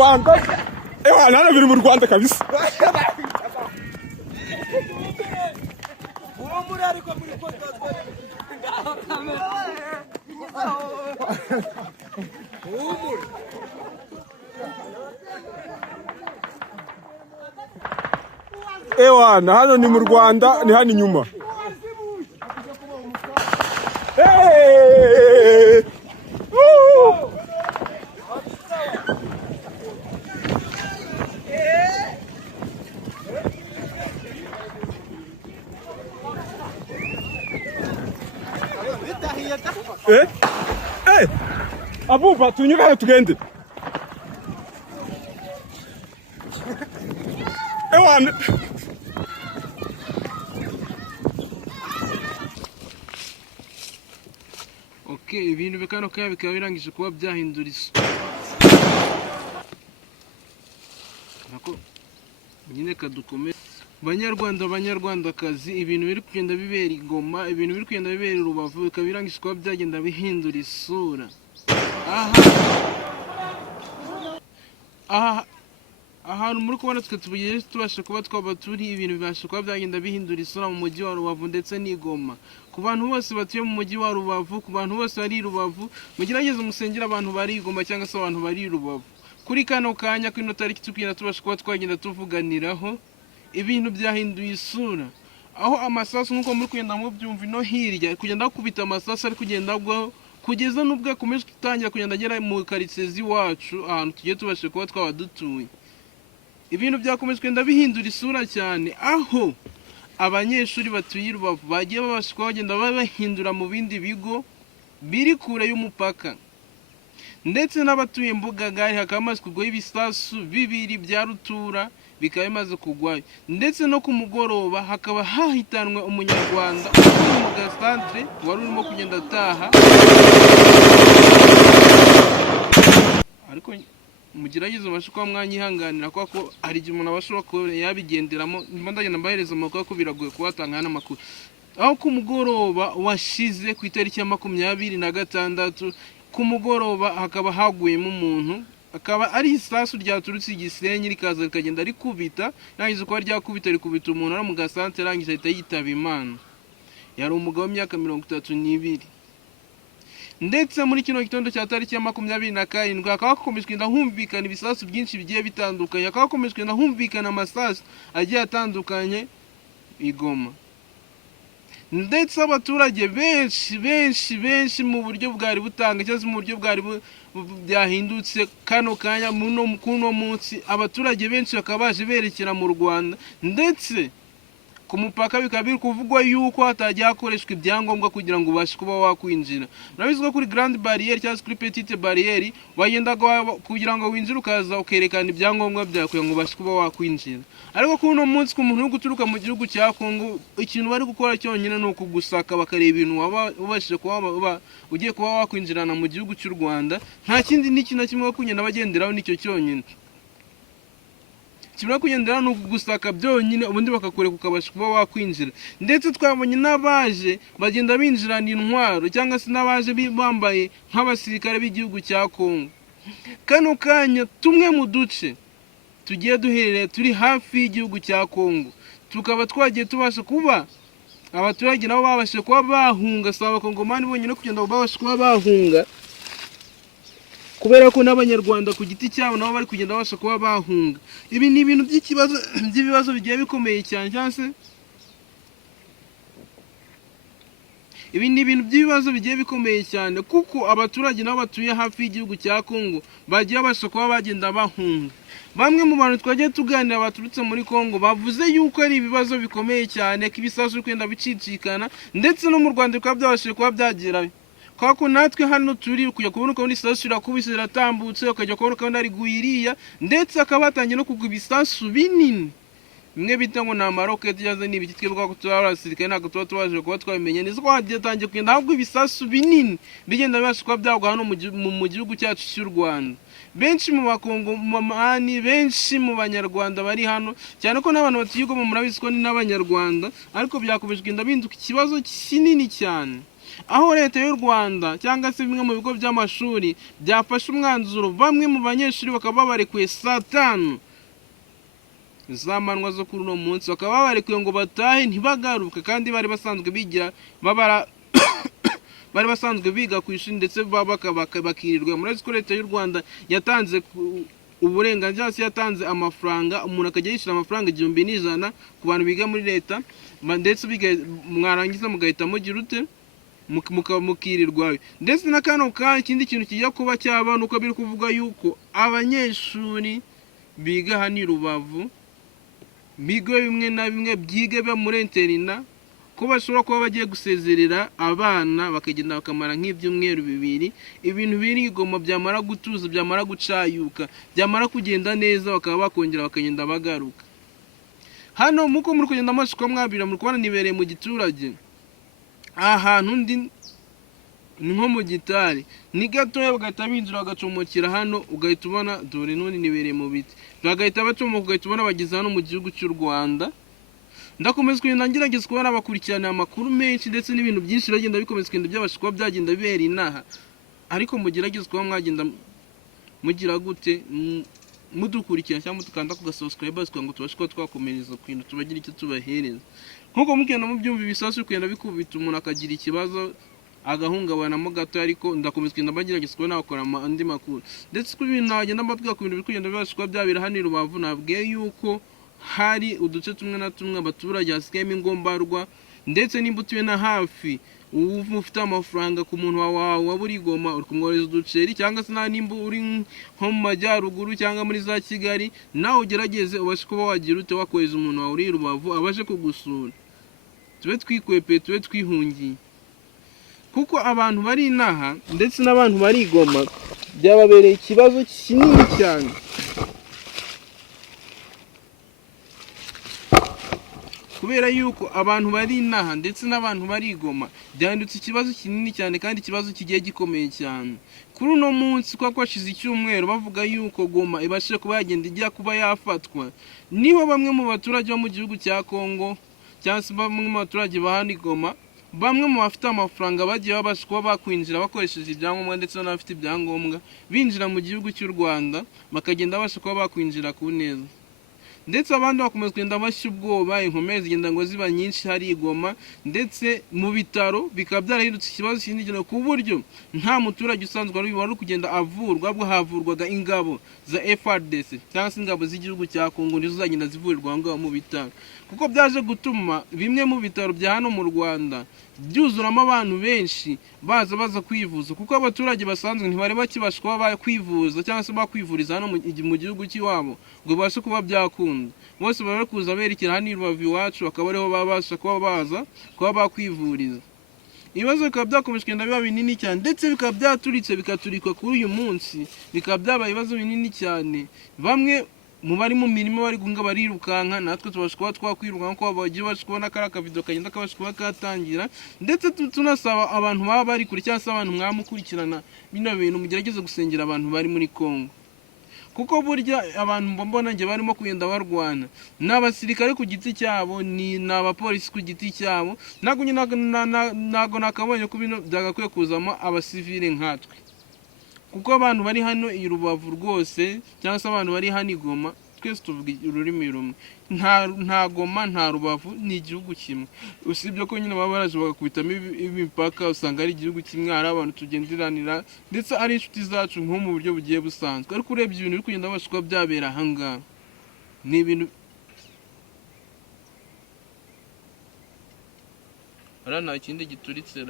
Rwanda nana biri mu Rwanda kabisa. Ewana hano ni mu Rwanda, ni hano inyuma. Abuba tunyuke hano tugende. Ewana Okay, ibintu bikano kaya bikaba birangije kuba byahindura nako nyine kadukome Banyarwandakazi, ibintu biri kugenda bibera Igoma, ibintu biri kugenda bibera Rubavu, bikaba birangije kuba byagenda bihindura isura. Ahantu muri kubona twe tubuye tubasha kuba twaba turi, ibintu bibasha kuba byagenda bihindura isura mu mujyi wa Rubavu ndetse n'Igoma. Ku bantu bose batuye mu mujyi wa Rubavu, ku bantu bose bari Rubavu, mugerageze musengera abantu bari Igoma cyangwa se abantu bari Rubavu. Kuri kano kanya kuri no tariki tukira tubasha kuba twagenda tuvuganiraho ibintu byahinduye isura. Aho amasasu nkuko muri kugenda mu byumva no hirya kugenda kubita amasasu ari kugenda agwaho kugeza nubwo akomeje gutangira kugenda agera mu quartiers iwacu ahantu tugiye tubashe kuba twaba dutuye. Ibintu byakomeje kugenda bihindura isura cyane, aho abanyeshuri batuye Rubavu bagiye babasha kuba bagenda bahindura mu bindi bigo biri kure y'umupaka, ndetse n'abatuye Mbuga Ngari hakaba hamaze kugwaho ibisasu bibiri bya rutura bikaba bimaze kugwayo, ndetse no ku mugoroba hakaba hahitanwe umunyarwanda uri mu gasantre wari urimo kugenda ataha. Ariko mugerageze mubashe kuba mwanyihanganira kuko hari igihe umuntu abasha kuba yabigenderamo, ndimo ndagenda mbahereza amakuru ko biragoye kubatanga hano amakuru. Aho ku mugoroba washize ku itariki ya 26 ku mugoroba hakaba haguyemo umuntu, akaba ari isasu ryaturutse Gisenyi rikaza rikagenda rikubita, nagize ko ryakubita rikubita umuntu ara mu gasantere arangije ahita yitaba Imana. Yari umugabo w'imyaka 32. Ndetse muri kino gitondo cya tariki ya 27 hakaba hakomejwe ndahumvikana ibisasu byinshi bigiye bitandukanye, hakaba hakomejwe ndahumvikana amasasu agiye atandukanye Igoma. Ndetse abaturage benshi mu buryo bwari butanga cyangwa mu buryo bwari byahindutse kano kanya kuno munsi, abaturage benshi bakaba baje berekera mu Rwanda, ndetse ku mupaka bikaba biri kuvugwa yuko hatajya hakoreshwa ibyangombwa kugira ngo ubashe kuba wakwinjira. Murabizi ko kuri Grande Barriere cyangwa kuri Petite Barriere wagendaga kugira ngo winjire ukaza ukerekana ibyangombwa byawe kugira ngo ubashe kuba wakwinjira. Ariko kuri uno munsi ku muntu uri guturuka mu gihugu cya Kongo, ikintu bari gukora cyonyine ni ukugusaka bakareba ibintu waba ubashije kuba ugiye kuba wakwinjirana mu gihugu cy'u Rwanda. Nta kindi n'ikintu na kimwe kugenda bagenderaho nicyo cyonyine. Kimwe kugendera no kugusaka byonyine, ubundi bakakureka ukabasha kuba wakwinjira. Ndetse twabonye n'abaje bagenda binjirana intwaro cyangwa se n'abaje bambaye nk'abasirikare b'igihugu cya Kongo. Kano kanya tumwe mu duce tugiye duherereye turi hafi y'igihugu cya Kongo, tukaba twagiye tubasha kuba abaturage nabo babashe kuba bahunga, saba Kongomani bonyine kugenda babasha kuba bahunga, kubera ko n'abanyarwanda ku giti cyabo nabo bari kugenda babasha kuba bahunga. Ibi ni ibintu by'ibibazo bigiye bikomeye cyane, cyangwa se ibi ni ibintu by'ibibazo bigiye bikomeye cyane, kuko abaturage nabo batuye hafi y'igihugu cya Kongo bagiye babasha kuba bagenda bahunga. Bamwe mu bantu twagiye tuganira baturutse muri Kongo bavuze yuko ari ibibazo bikomeye cyane, ko ibisasu kwenda bicicikana, ndetse no mu Rwanda bikaba byabashije kuba byagerayo. Kako natwe hano turi kujya kubona ko isasu irakubise iratambutse, ukajya kubona ko ari guhiriya, ndetse akaba batangiye no kugwa ibisasu binini bimwe bita ngo na maroketi yaze n'ibiki twebwe ko turabasirikare ntabwo tuba tubaje kuba twabimenye neza ko hagiye kugenda ahubwo ibisasu binini bigenda bibasha kuba byagwa hano mu gihugu cyacu cy'u Rwanda. Benshi mu bakongomani, benshi mu banyarwanda bari hano, cyane ko n'abantu batuye Igoma murabizi ko ni n'abanyarwanda, ariko byakomeje kugenda binduka ikibazo kinini cyane. aho leta y'u Rwanda cyangwa se bimwe mu bigo by'amashuri byafashe umwanzuro bamwe mu banyeshuri bakaba barekuye saa 5 z'amanywa zo kuri uno munsi, bakaba barekuye ngo batahe ntibagaruke, kandi bari basanzwe bigira bari basanzwe biga ku ishuri ndetse bakirirwa. Murazi ko leta y'u Rwanda yatanze uburenganzira, yatanze amafaranga, umuntu akajya yishyura amafaranga 1,100 ku bantu biga muri leta, ndetse mwarangiza mugahita mugira ute mukirirwayo. Ndetse na kano ikindi kintu kijya kuba cyaba nuko biri kuvuga yuko abanyeshuri biga hani Rubavu, bigo bimwe na bimwe byige muri interina, ko bashobora kuba bagiye gusezerera abana bakagenda bakamara nk'ibyumweru 2, ibintu biri Goma byamara gutuza, byamara gucayuka, byamara kugenda neza, bakaba bakongera bakagenda bagaruka. Hano muko muri kugenda amashiko mwabira muri kubona nibereye mu giturage, ahantu ndi nko mu gitari ni gatoya, bagahita binjira bagacomokera hano, ugahita ubona dore none nibereye mu biti, bagahita bacomoka, ugahita ubona bageze hano mu gihugu cy'u Rwanda. Ndakomeza kugenda ngerageza kubona abakurikirana amakuru menshi ndetse n'ibintu byinshi bagenda bikomeza kugenda byabashikwa byagenda bibera inaha, ariko mugerageza kuba mwagenda mugira gute mudukurikira cyangwa mutukanda ku subscribers kugira ngo tubashe kuba twakomereza kwintu tubagira icyo tubahereza. Nkuko mugenda mubyumva ibisasu kugenda bikubita umuntu akagira ikibazo agahungabanamo gato, ariko ndakomeza kugenda bagerageza kuba nakora andi makuru ndetse ku bintu nagenda mbabwira ku bintu bikugenda bibashikwa byabera hano Rubavu. Nabwiye yuko hari uduce tumwe na tumwe abaturage hasikayemo ingombarwa, ndetse n'imbuto na hafi ubu ufite amafaranga ku muntu wawe waburi Goma uri kumwohereza uduceri, cyangwa se nimba uri nko mu majyaruguru cyangwa muri za Kigali, nawe ugerageze ubashe kuba wagira ute wakohereza umuntu wawe uri Rubavu abashe kugusura. Tube twikwepeye, tube twihungiye, kuko abantu bari inaha ndetse n'abantu bari Goma byababereye ikibazo kinini cyane. Kubera yuko abantu bari inaha ndetse n'abantu bari Goma byandutse ikibazo kinini cyane, kandi ikibazo kigiye gikomeye cyane. Kuri uno munsi kwa kwashize icyumweru bavuga yuko Goma ibashije kuba yagenda ijya kuba yafatwa, niho bamwe mu baturage bo mu gihugu cya Kongo cyangwa se bamwe mu baturage ba hano Goma, bamwe mu bafite amafaranga bagiye babasha kuba bakwinjira bakoresheje ibyangombwa ndetse n'abafite ibyangombwa binjira mu gihugu cy'u Rwanda, bakagenda babasha kuba bakwinjira ku neza. Ndetse abandi bakomeza kugenda bashya ubwoba, inkomere zigenda ngo ziba nyinshi hari Goma, ndetse mu bitaro bikaba byarahindutse ikibazo kinini cyane, ku buryo nta muturage usanzwe wari kugenda avurwa, ahubwo havurwaga ingabo za FARDC cyangwa se ingabo z'igihugu cya Kongo nizo zagenda zivurirwa ngaho mu bitaro, kuko byaje gutuma bimwe mu bitaro bya hano mu Rwanda byuzuramo abantu benshi baza kwivuza, kuko abaturage basanzwe ntibari bakibasha kuba kwivuza cyangwa se bakwivuriza hano mu gihugu cy'iwabo ngo babashe kuba byakunda. Bose bari kuza berekera hano Rubavu iwacu, bakaba ariho babasha kuba baza kuba bakwivuriza. Ibibazo bikaba byakomeje kugenda biba binini cyane, ndetse bikaba byaturitse bikaturikwa kuri uyu munsi, bikaba byabaye ibibazo binini cyane. Bamwe mu bari mu mirimo bari gunga barirukanka, natwe tubasha kuba twakwirukanka ko bagiye basha kubona kara akavido kagenda kabasha kuba katangira. Ndetse tunasaba abantu baba bari kuri cyangwa se abantu mwamukurikirana bino bintu mugerageze gusengera abantu bari muri Kongo, kuko burya abantu mbona nge barimo kugenda barwana n'abasirikare ku giti cyabo, ni n'abapolisi ku giti cyabo. Nago nakabonye ko bino byagakwiye kuzamo abasivile nkatwe, kuko abantu bari hano i Rubavu rwose cyangwa se abantu bari hano i Goma, twese tuvuga ururimi rumwe. Nta Goma nta Rubavu, ni igihugu kimwe, usibye ko nyine baba baraje bagakubitamo imipaka, usanga ari igihugu kimwe, hari abantu tugenderanira ndetse ari inshuti zacu nko mu buryo bugiye busanzwe. Ariko urebye ibintu biri kugenda babasha kuba byabera ahangaha, ni ibintu nta kindi gituritse,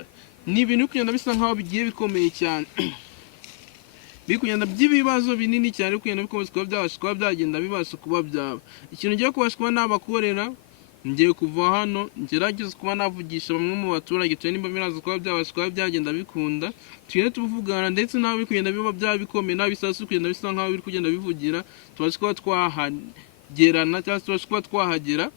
ni ibintu biri kugenda bisa nkaho bigiye bikomeye cyane, biri kugenda by'ibibazo binini cyane, biri kugenda bikomeza kuba byabasha kuba byagenda bibasha kuba byaba. Ikintu ngiye kubasha kuba nabakorera, ngiye kuva hano ngerageza kuba navugisha bamwe mu baturage, twe nimba biraza kuba byabasha kuba byagenda bikunda, tugende tuvugana, ndetse naho biri kugenda biba byabikomeye, n'abisasu kugenda bisa nkaho biri kugenda bivugira, tubasha kuba twahagerana cyangwa se tubasha kuba twahagera,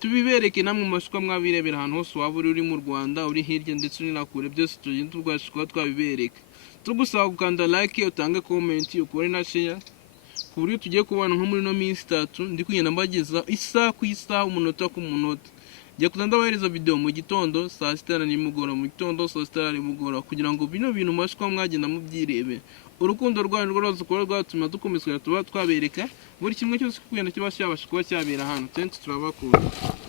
tubibereke namwe mu mashusho mwabirebera ahantu hose waba uri mu Rwanda, uri hirya ndetse uri na kure, byose tugende tubasha kuba twabibereka. Tugusaba gukanda like, utange comment, ukore na share, ku buryo tugiye kubana nko muri no minsi 3 ndi kugenda mbageza isaha ku isaha, umunota ku munota. njya kuza ndabahereza video mu gitondo saa sita na nimugoroba, mu gitondo saa sita na nimugoroba, kugira ngo bino bintu mubashe kuba mwagenda mubyirebe. Urukundo rwanyu rwose ukora rwatuma dukomeza tuba twabereka buri kimwe cyose kugenda kibasha kuba cyabera hano. Turabakunda.